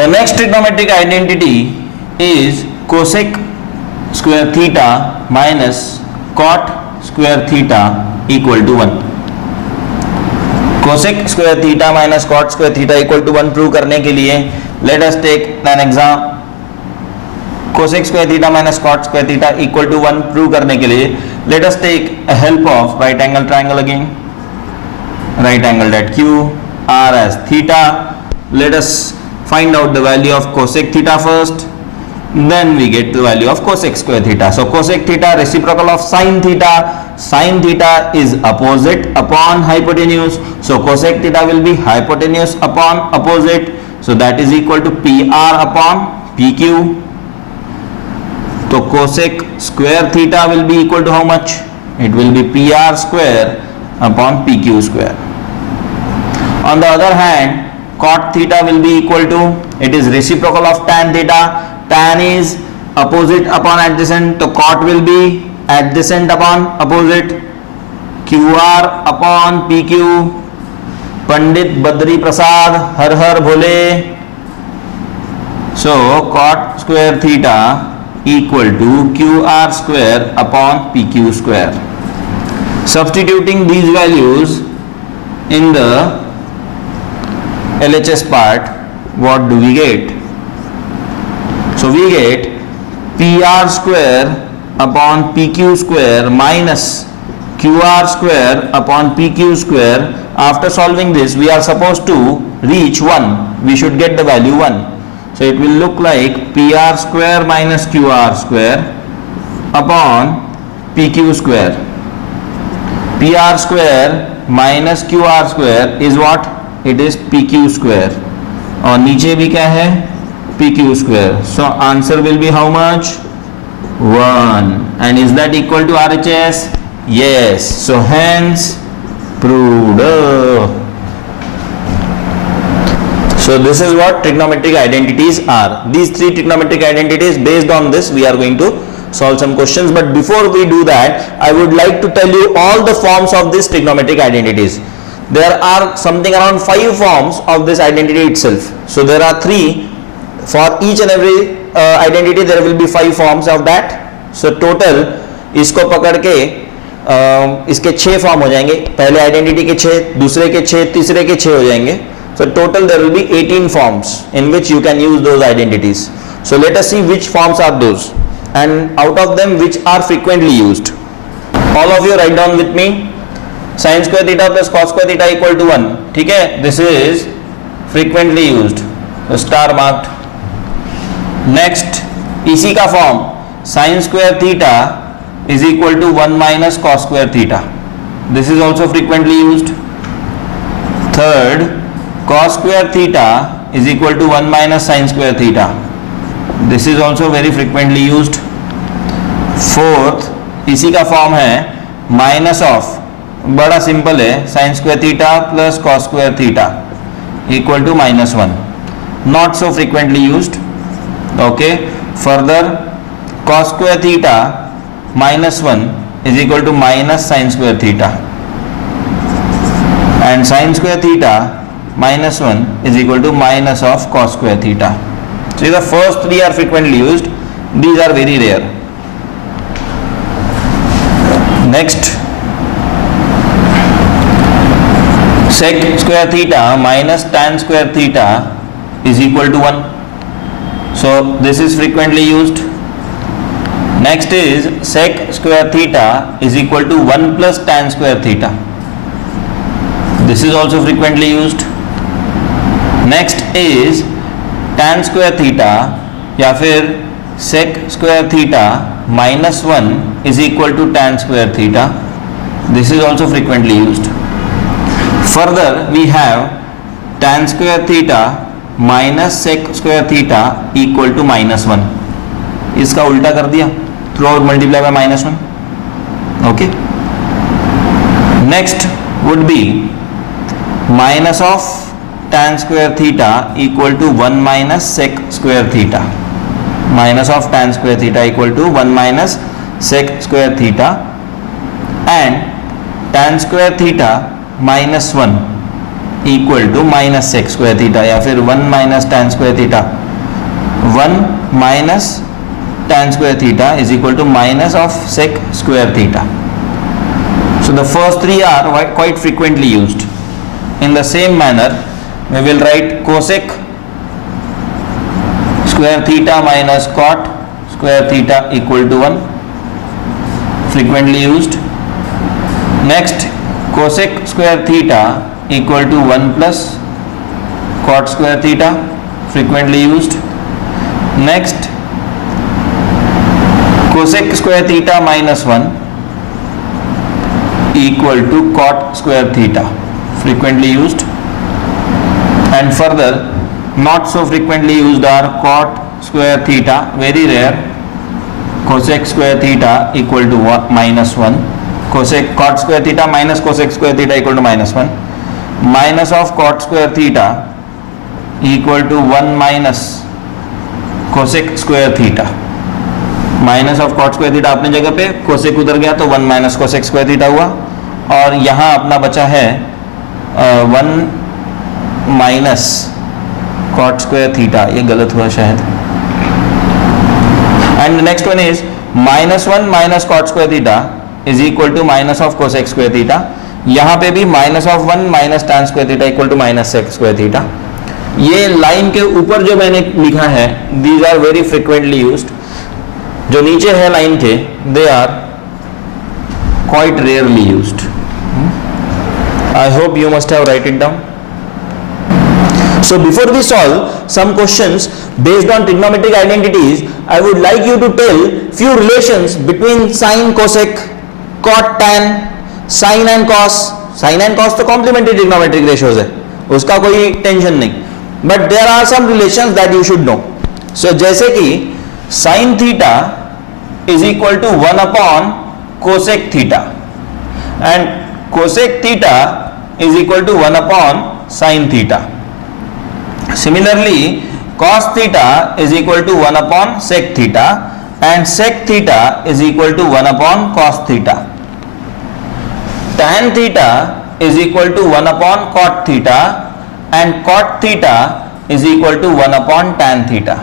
The next trigonometric identity is cosec square theta minus cot square theta equal to 1. cosec square theta minus cot square theta equal to 1 prove करने के लिए let us take an exam. cosec square theta minus cot square theta equal to 1 prove करने के लिए let us take a help of right angle triangle again. right angle at Q, R as theta. Let us find out the value of cosec theta first, then we get the value of cosec square theta. So cosec theta reciprocal of sin theta. Sin theta is opposite upon hypotenuse, so cosec theta will be hypotenuse upon opposite, so that is equal to PR upon PQ. So cosec square theta will be equal to how much? It will be PR square upon PQ square. On the other hand, cot theta will be equal to, it is reciprocal of tan theta. Tan is opposite upon adjacent, so cot will be adjacent upon opposite. QR upon PQ. Pandit Badri Prasad her her Bhole. So cot square theta equal to QR square upon PQ square. Substituting these values in the LHS part, what do we get? So we get PR square upon PQ square minus QR square upon PQ square. After solving this, we are supposed to reach 1. We should get the value 1. So it will look like PR square minus QR square upon PQ square. PR square minus QR square is what? It is PQ square. और नीचे भी क्या है? PQ square. So answer will be how much? 1. And is that equal to RHS? Yes. So hence proved. So this is what trigonometric identities are. These three trigonometric identities, based on this we are going to solve some questions. But before we do that, I would like to tell you all the forms of these trigonometric identities. There are something around 5 forms of this identity itself. So there are 3. For each and every identity there will be 5 forms of that. So total इसको पकड़ के इसके 6 form हो जाएंगे. पहले identity के 6, दूसरे के 6, तीसरे के 6 हो जाएंगे. So total there will be 18 forms in which you can use those identities. So let us see which forms are those, and out of them which are frequently used. All of you write down with me. Sin square theta plus cos square theta equal to 1. ठीक है, this is frequently used, so star marked. Next, इसी का form sin square theta is equal to 1 minus cos square theta. This is also frequently used. Third, cos square theta is equal to 1 minus sin square theta. This is also very frequently used. Fourth, इसी का form है minus of, बड़ा simple है, sin square theta plus cos square theta equal to minus 1. Not so frequently used. Okay. Further, cos square theta minus 1 is equal to minus sin square theta, and sin square theta minus 1 is equal to minus of cos square theta. So the first 3 are frequently used. These are very rare. Next, sec square theta minus tan square theta is equal to 1. So this is frequently used. Next is sec square theta is equal to 1 plus tan square theta. This is also frequently used. Next is tan square theta या फिर sec square theta minus 1 is equal to tan square theta. This is also frequently used. Further, we have tan square theta minus sec square theta equal to minus 1. इसका उल्टा कर दिया, through out multiply by minus 1. Okay. Next would be minus of tan square theta equal to 1 minus sec square theta. Minus of tan square theta equal to 1 minus sec square theta, and tan square theta minus 1 equal to minus sec square theta, या फिर 1 minus tan square theta, 1 minus tan square theta is equal to minus of sec square theta. So the first three are quite frequently used. In the same manner, we will write cosec square theta minus cot square theta equal to 1, frequently used. Next, cosec square theta equal to 1 plus cot square theta, frequently used. Next, cosec square theta minus 1 equal to cot square theta, frequently used. And further, not so frequently used are cot square theta, very rare, cosec square theta equal to minus 1, cosec cot square theta minus cosec square theta equal to minus 1, minus of cot square theta equal to 1 minus cosec square theta. Minus of cot square theta अपनी जगह पे, cosec उधर गया तो 1 minus cosec square theta हुआ, और यहाँ अपना बचा है 1 माइनस कॉट स्क्वायर थीटा, ये गलत हुआ शायद. And next one is minus 1 minus cot square theta is equal to minus of cosec square theta. यहाँ पे भी minus of 1 minus tan square theta equal to minus sec square theta. ये line के ऊपर जो मैंने लिखा है, these are very frequently used. जो नीचे है लाइन के, they are quite rarely used. I hope you must have write it down. So before we solve some questions based on trigonometric identities, I would like you to tell few relations between sin, cosec, cot, tan, sin and cos. Sin and cos तो complementary trigonometric ratios है, उसका कोई tension नहीं. But there are some relations that you should know. So जैसे कि sin theta is equal to 1 upon cosec theta and cosec theta is equal to 1 upon sin theta. Similarly, cos theta is equal to 1 upon sec theta and sec theta is equal to 1 upon cos theta. Tan theta is equal to 1 upon cot theta and cot theta is equal to 1 upon tan theta.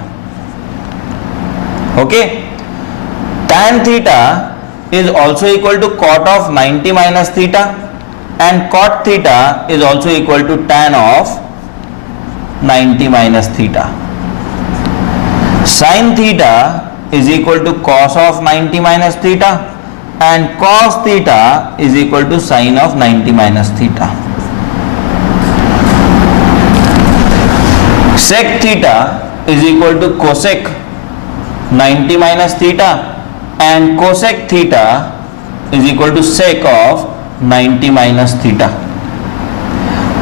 Okay, tan theta is also equal to cot of 90 minus theta and cot theta is also equal to tan of 90 minus theta. Sin theta is equal to cos of 90 minus theta and cos theta is equal to sin of 90 minus theta. Sec theta is equal to cosec 90 minus theta and cosec theta is equal to sec of 90 minus theta.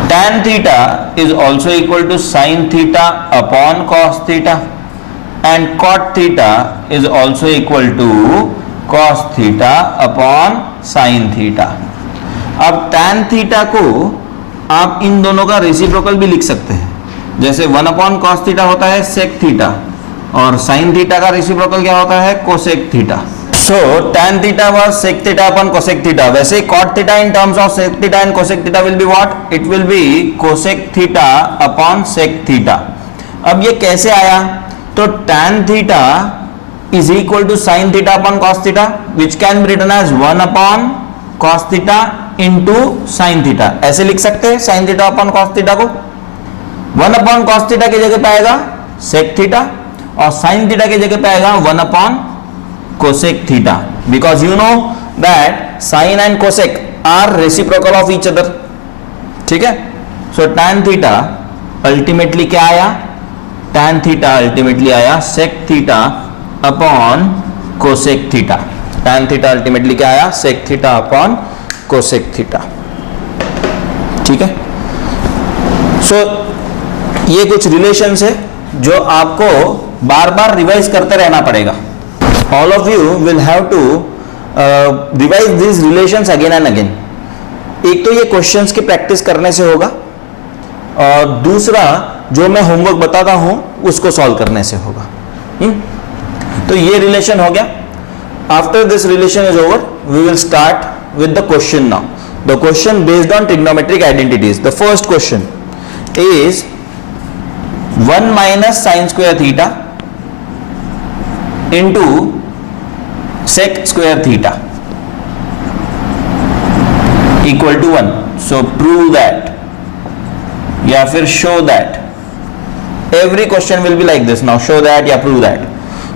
Tan theta is also equal to sin theta upon cos theta and cot theta is also equal to cos theta upon sin theta. अब tan theta को आप इन दोनों का reciprocal भी लिख सकते हैं. जैसे 1 upon cos theta होता है sec theta और sin theta का रेसिप्रोकल क्या होता है, cosec theta. So tan theta was sec theta upon cosec theta. वैसे cot theta in terms of sec theta and cosec theta will be what? It will be cosec theta upon sec theta. अब ये कैसे आया? तो tan theta is equal to sin theta upon cos theta, which can be written as 1 upon cos theta into sin theta. ऐसे लिख सकते हैं sin theta upon cos theta को. 1 upon cos theta की जगह पे आएगा sec theta और sin theta की जगह पे आएगा 1 upon cosec theta, because you know that sin and cosec are reciprocal of each other. ठीक है. So tan theta ultimately क्या आया? tan theta ultimately आया sec theta upon cosec theta. tan theta ultimately क्या आया? sec theta upon cosec theta. ठीक है. So ये कुछ रिलेशंस है जो आपको बार बार रिवाइज करते रहना पड़ेगा. All of you will have to revise these relations again and again. एक तो ये क्वेश्चंस की प्रैक्टिस करने से होगा और दूसरा जो मैं होमवर्क बताता हूं उसको सॉल्व करने से होगा. तो ये रिलेशन हो गया. After this relation is over we will start with the question now. The question based on trigonometric identities. The first question is 1 minus sin square theta into sec square theta equal to 1. So prove that या फिर show that. Every question will be like this. Now show that या prove that.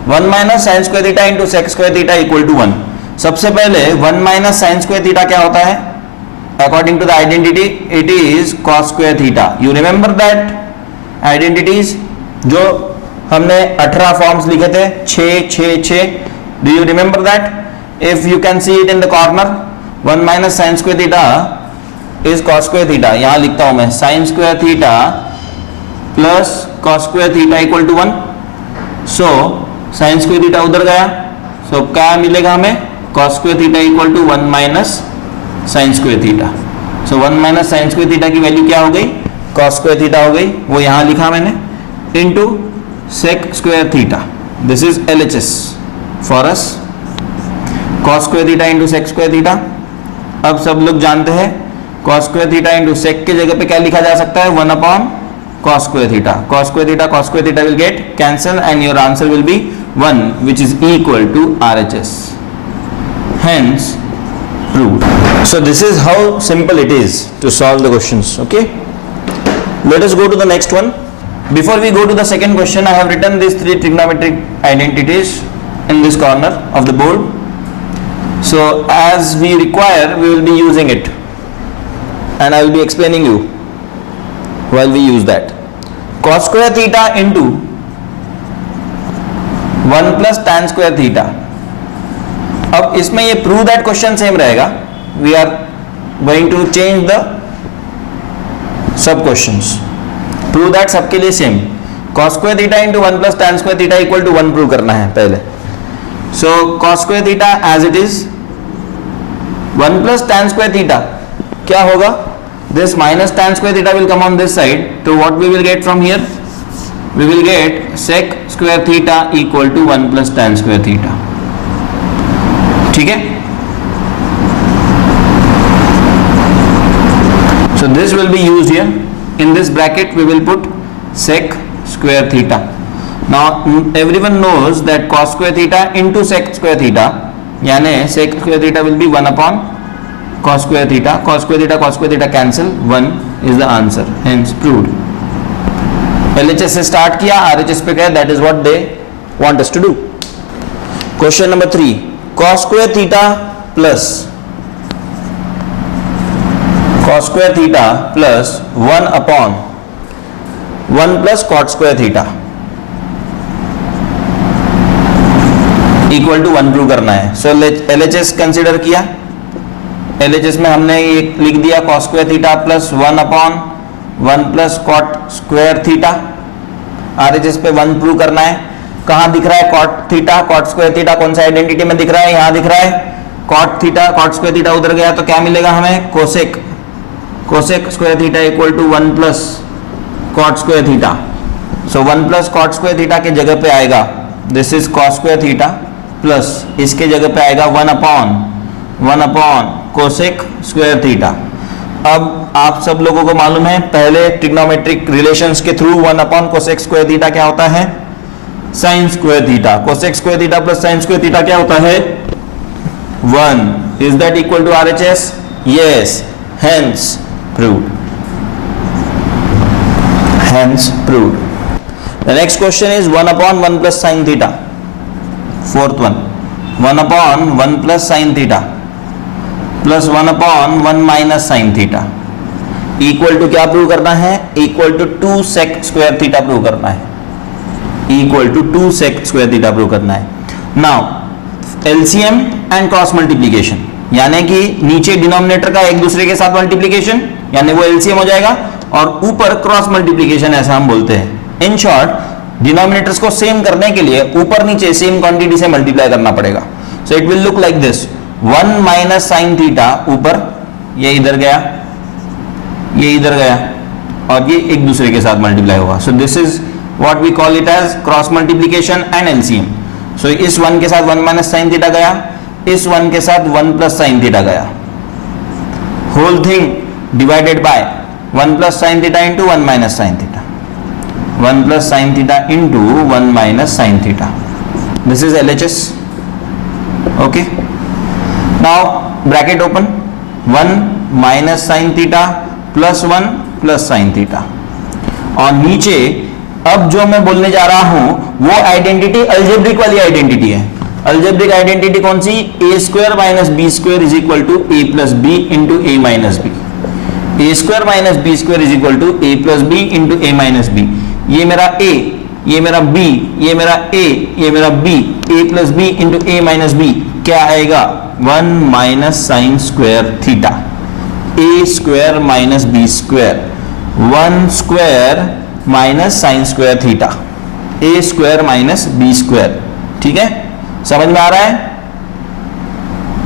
1 minus sin square theta into sec square theta equal to 1. सबसे पहले 1 minus sin square theta क्या होता है? According to the identity, it is cos square theta. You remember that identities जो हमने 18 forms लिखे थे, 6. Do you remember that? If you can see it in the corner, 1 minus sin square theta is cos square theta. यहाँ लिखता हूं मैं sin square theta plus cos square theta equal to 1. So sin square theta उधर गया, so क्या मिलेगा हमें? cos square theta equal to 1 minus sin square theta. So 1 minus sin square theta की वैल्यू क्या हो गई? cos square theta हो गई, वो यहाँ लिखा मैंने, into sec square theta. This is LHS for us. cos square theta into sec square theta. अब सब लोग जानते हैं cos square theta into sec के जगह पे क्या लिखा जा सकता है? 1 upon cos square theta. Cos square theta will get cancel and your answer will be 1, which is equal to RHS. Hence proved. So this is how simple it is to solve the questions. Okay. Let us go to the next one. Before we go to the second question, I have written these 3 trigonometric identities in this corner of the board. So as we require, we will be using it, and I will be explaining you while we use that. Cos square theta into 1 plus tan square theta. अब इसमें ये prove that question same रहेगा. We are going to change the सब questions. Prove that सबके लिए same. Cos square theta into 1 plus tan square theta equal to 1 prove करना है पहले. So cos square theta as it is, 1 plus tan square theta क्या होगा? This minus tan square theta will come on this side. So what we will get from here? We will get sec square theta equal to 1 plus tan square theta. ठीक है? So this will be used here. In this bracket we will put sec square theta. Now everyone knows that cos square theta into sec square theta, यानी sec square theta will be 1 upon cos square theta. Cos square theta cancel, 1 is the answer. Hence proved. LHS से start किया, RHS पे गए. That is what they want us to do. Question number 3. Cos square theta plus 1 upon 1 plus cot square theta equal to 1 prove करना है. So LHS consider किया. LHS में हमने ये लिख दिया cos square theta plus 1 upon 1 plus cot square theta. RHS पे 1 prove करना है. कहाँ दिख रहा है cot theta? cot square theta कौन सा आइडेंटिटी में दिख रहा है? यहाँ दिख रहा है. cot square theta उधर गया तो क्या मिलेगा हमें? cosec square theta equal to 1 plus cot square theta. So 1 plus cot square theta के जगह पे आएगा this is cos square theta plus इसके जगह पे आएगा 1 upon cosec square theta. अब आप सब लोगों को मालूम है पहले ट्रिग्नोमेट्रिक रिलेशंस के through 1 upon cosec square theta क्या होता है? sin square theta. cosec square theta plus sin square theta क्या होता है? 1. Is that equal to RHS? Yes. Hence proved. The next question is 1 upon 1 plus sin theta. Fourth one, 1 upon 1 plus sin theta plus 1 upon 1 minus sin theta equal to क्या prove करना है? equal to 2 sec square theta prove करना है. equal to 2 sec square theta prove करना है. Now LCM and cross multiplication, यानी कि नीचे डिनोमिनेटर का एक दूसरे के साथ मल्टीप्लीकेशन, यानी वो LCM हो जाएगा, और ऊपर क्रॉस मल्टीप्लीकेशन ऐसा हम बोलते हैं. इन शॉर्ट डिनोमिनेटर्स को सेम करने के लिए ऊपर नीचे सेम क्वांटिटी से मल्टीप्लाई करना पड़ेगा. सो it will look like this. 1 minus sine theta ऊपर, ये इधर गया, ये इधर गया, और ये एक दूसरे के साथ मल्टीप्लाई होगा. So this is what we call it as cross multiplication and LCM. So इस 1 के साथ 1 माइनस साइन थीटा गया, इस 1 के साथ 1 प्लस साइन थीटा गया. Whole thing divided by 1 plus sine theta into 1 minus sine theta, 1 plus sine theta into 1 minus sine theta. This is LHS. Okay, now bracket open, 1 minus sine theta plus 1 plus sine theta, और नीचे अब जो मैं बोलने जा रहा हूं वो आइडेंटिटी अलजेब्रिक वाली आइडेंटिटी है. अलजेब्रिक आइडेंटिटी कौन सी? A square minus B square is equal to A plus B into A minus B. A square minus B square is equal to A plus B into A minus B. ये मेरा A, ये मेरा B, ये मेरा A, ये मेरा B, A plus B into A minus B क्या आएगा? 1 minus sine square theta. A square minus B square, 1 square minus sine square theta, A square minus B square. ठीक है, समझ में आ रहा है?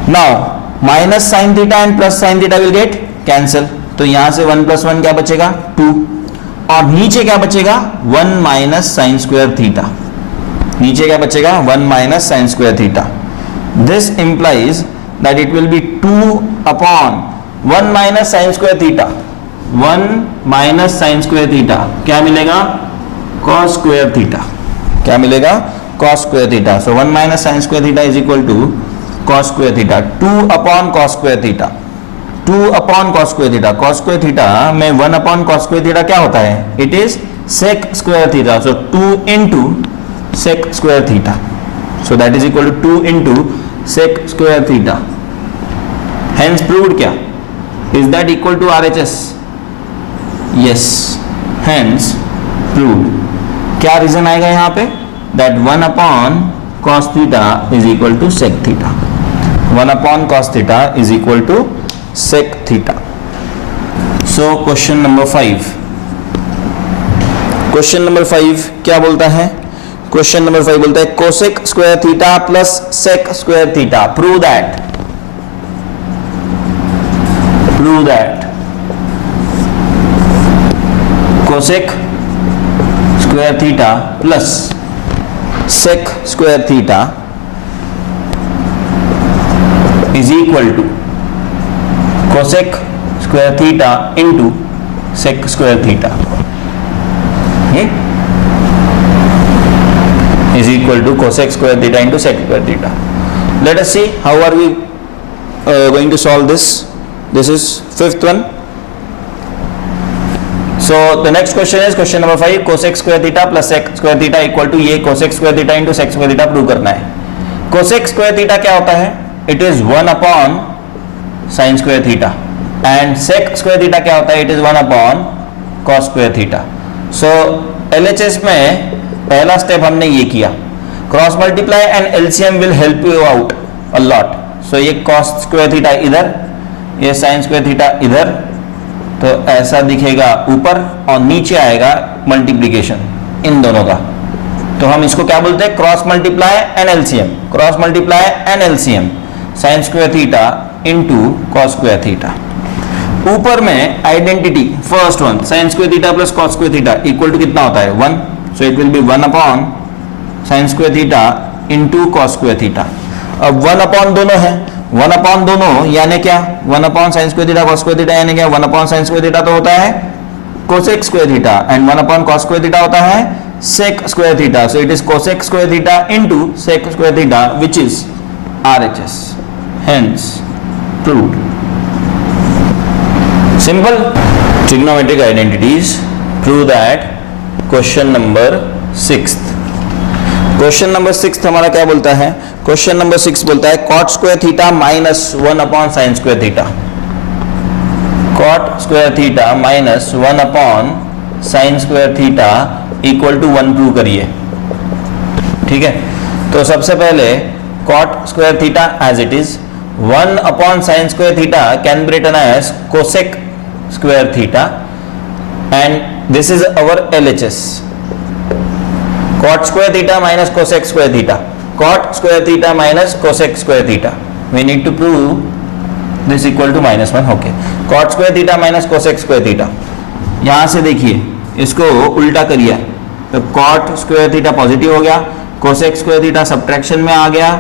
Now minus sine theta and plus sine theta will get cancel, तो यहां से 1 प्लस 1 क्या बचेगा? 2, और नीचे क्या बचेगा? 1 माइनस साइन स्क्वायर थीटा. नीचे क्या बचेगा? 1 minus sine square theta. This implies that it will be 2 upon 1 minus sine square theta. 1 minus sine square theta क्या मिलेगा? Cos square theta. क्या मिलेगा? Cos square theta. So 1 minus sine square theta is equal to cos square theta. 2 upon cos square theta, 2 upon cos square theta. Cos square theta में 1 upon cos square theta क्या होता है? It is sec square theta. So 2 into sec square theta. So that is equal to 2 into sec square theta. Hence proved. क्या? Is that equal to RHS? Yes, hence proved. क्या reason आएगा यहां पे? That 1 upon cos theta is equal to sec theta. 1 upon cos theta is equal to sec theta. So question number 5. Question number 5 क्या बोलता है? Question number 5 बोलता है cosec square theta plus sec square theta. Prove that. Prove that cosec square theta plus sec square theta is equal to cosec square theta into sec square theta is equal to cosec square theta into sec square theta. Let us see how are we going to solve this. This is 5th one. So the next question is question number 5. cosec square theta plus sec square theta equal to ये cosec square theta into sec square theta prove करना है. cosec square theta क्या होता है? It is 1 upon sin square theta and sec square theta क्या होता है? It is 1 upon cos square theta. So LHS में पहला स्टेप हमने ये किया. Cross multiply and LCM will help you out a lot. So ये cos square theta इधर, ये sin square theta इधर, तो ऐसा दिखेगा ऊपर और नीचे आएगा मल्टीप्लीकेशन इन दोनों का. तो हम इसको क्या बोलते हैं? Cross multiply and LCM. Cross multiply and LCM sine square theta into cos square theta. ऊपर में identity first one sine square theta plus cos square theta equal to कितना होता है? 1. So it will be 1 upon sine square theta into cos square theta. अब 1 upon दोनों है, 1 upon दोनों यानी क्या? 1 upon sine square theta cos square theta यानी क्या? 1 अपॉन साइन स्क्वायर थीटा तो होता है cosec square theta and 1 upon cos square theta होता है sec square theta. So it is cosec square theta into sec square theta which is RHS. Hence proved. Simple. Trigonometric identities prove that. Question number 6. Question number 6 हमारा क्या बोलता है? Question number 6 बोलता है cot square theta minus 1 upon sine square theta. cot square theta minus 1 upon sine square theta equal to 1 prove करिए. ठीक है, तो सबसे पहले cot square theta as it is 1 upon sine square theta can be written as cosec square theta and this is our LHS. cot square theta minus cosec square theta. cot square theta minus cosec square theta. We need to prove this equal to -1. Okay. cot square theta minus cosec square theta. यहां से देखिए इसको उल्टा करिए तो cot square theta positive हो गया, cosec square theta subtraction में आ गया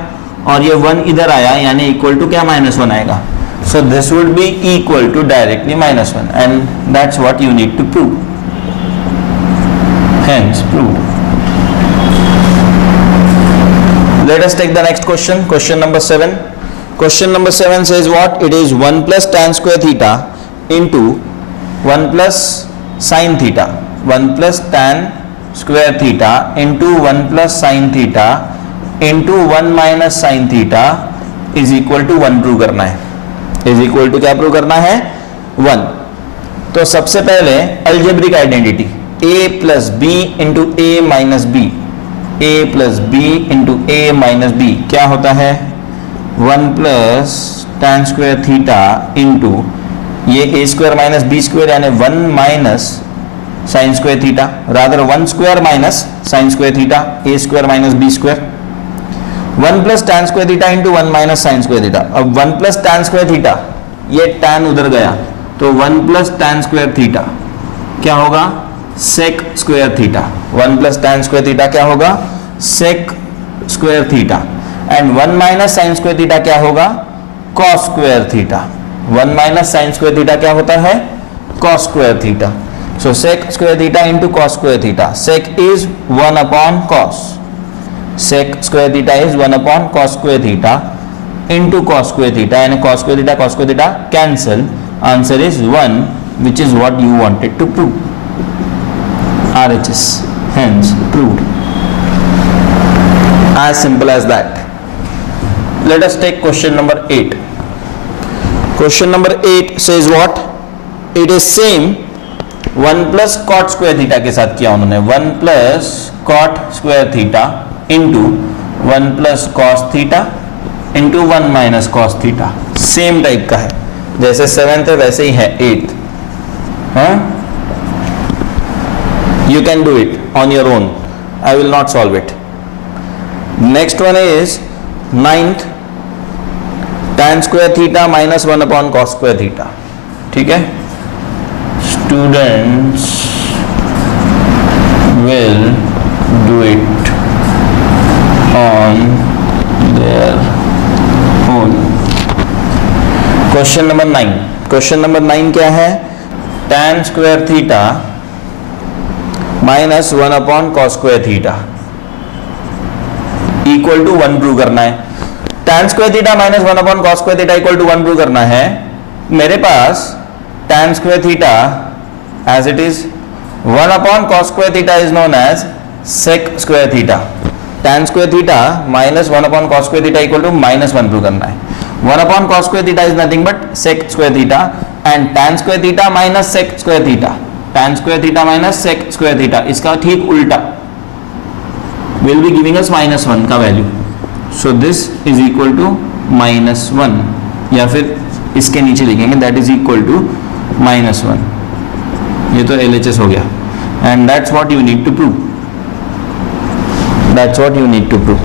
और ये 1 इधर आया यानी इक्वल टू क्या? -1 आएगा. So this would be equal to directly minus 1, and that's what you need to prove. Hence proved. Let us take the next question. Question number 7. Question number 7 says what? It is 1 plus tan square theta into 1 plus sin theta. 1 plus tan square theta into 1 plus sin theta into 1 minus sin theta is equal to 1 prove करना है. Is equal to क्या prove करना है? 1. तो सबसे पहले algebraic identity a plus B into A minus B, a plus B into A minus B क्या होता है? 1 plus tan square theta into ये a square minus B square यानी 1 minus sine square theta, rather 1 square minus sine square theta, a square minus B square. 1 plus tan square theta into 1 minus sine square theta. अब 1 plus tan square theta, ये tan उधर गया तो 1 plus tan square theta क्या होगा? Sec square theta. 1 plus tan square theta क्या होगा? Sec square theta. And 1 minus sine square theta क्या होगा? Cos square theta. 1 minus sine square theta क्या होता है? Cos square theta. So sec square theta into cos square theta. Sec is 1 upon cos. Sec square theta is 1 upon cos square theta into cos square theta, यानी cos square theta cancel. Answer is 1, which is what you wanted to prove. RHS, hence proved. As simple as that. Let us take question number 8. Question number 8 says what? It is same 1 plus cot square theta के साथ किया उन्होंने. 1 plus cot square theta into 1 plus cos theta into 1 minus cos theta. Same type का है, जैसे 7th है वैसे ही है 8th. हाँ, you can do it on your own. I will not solve it. Next one is 9th tan square theta minus 1 upon cos square theta. ठीक है, students will do it on their own. Question number 9. Question number 9 क्या है? tan square theta minus 1 upon cos square theta equal to 1 prove करना है. tan square theta minus 1 upon cos square theta equal to 1 prove करना है. मेरे पास tan square theta as it is 1 upon cos square theta is known as sec square theta. tan square theta minus 1 upon cos square theta equal to minus 1 prove करना है. 1 upon cos square theta is nothing but sec square theta and tan square theta minus sec square theta. tan square theta minus sec square theta, इसका ठीक उल्टा will be giving us minus 1 का value. So this is equal to minus 1, या फिर इसके नीचे लिखेंगे that is equal to minus 1. ये तो LHS हो गया. And that's what you need to prove. That's what you need to prove.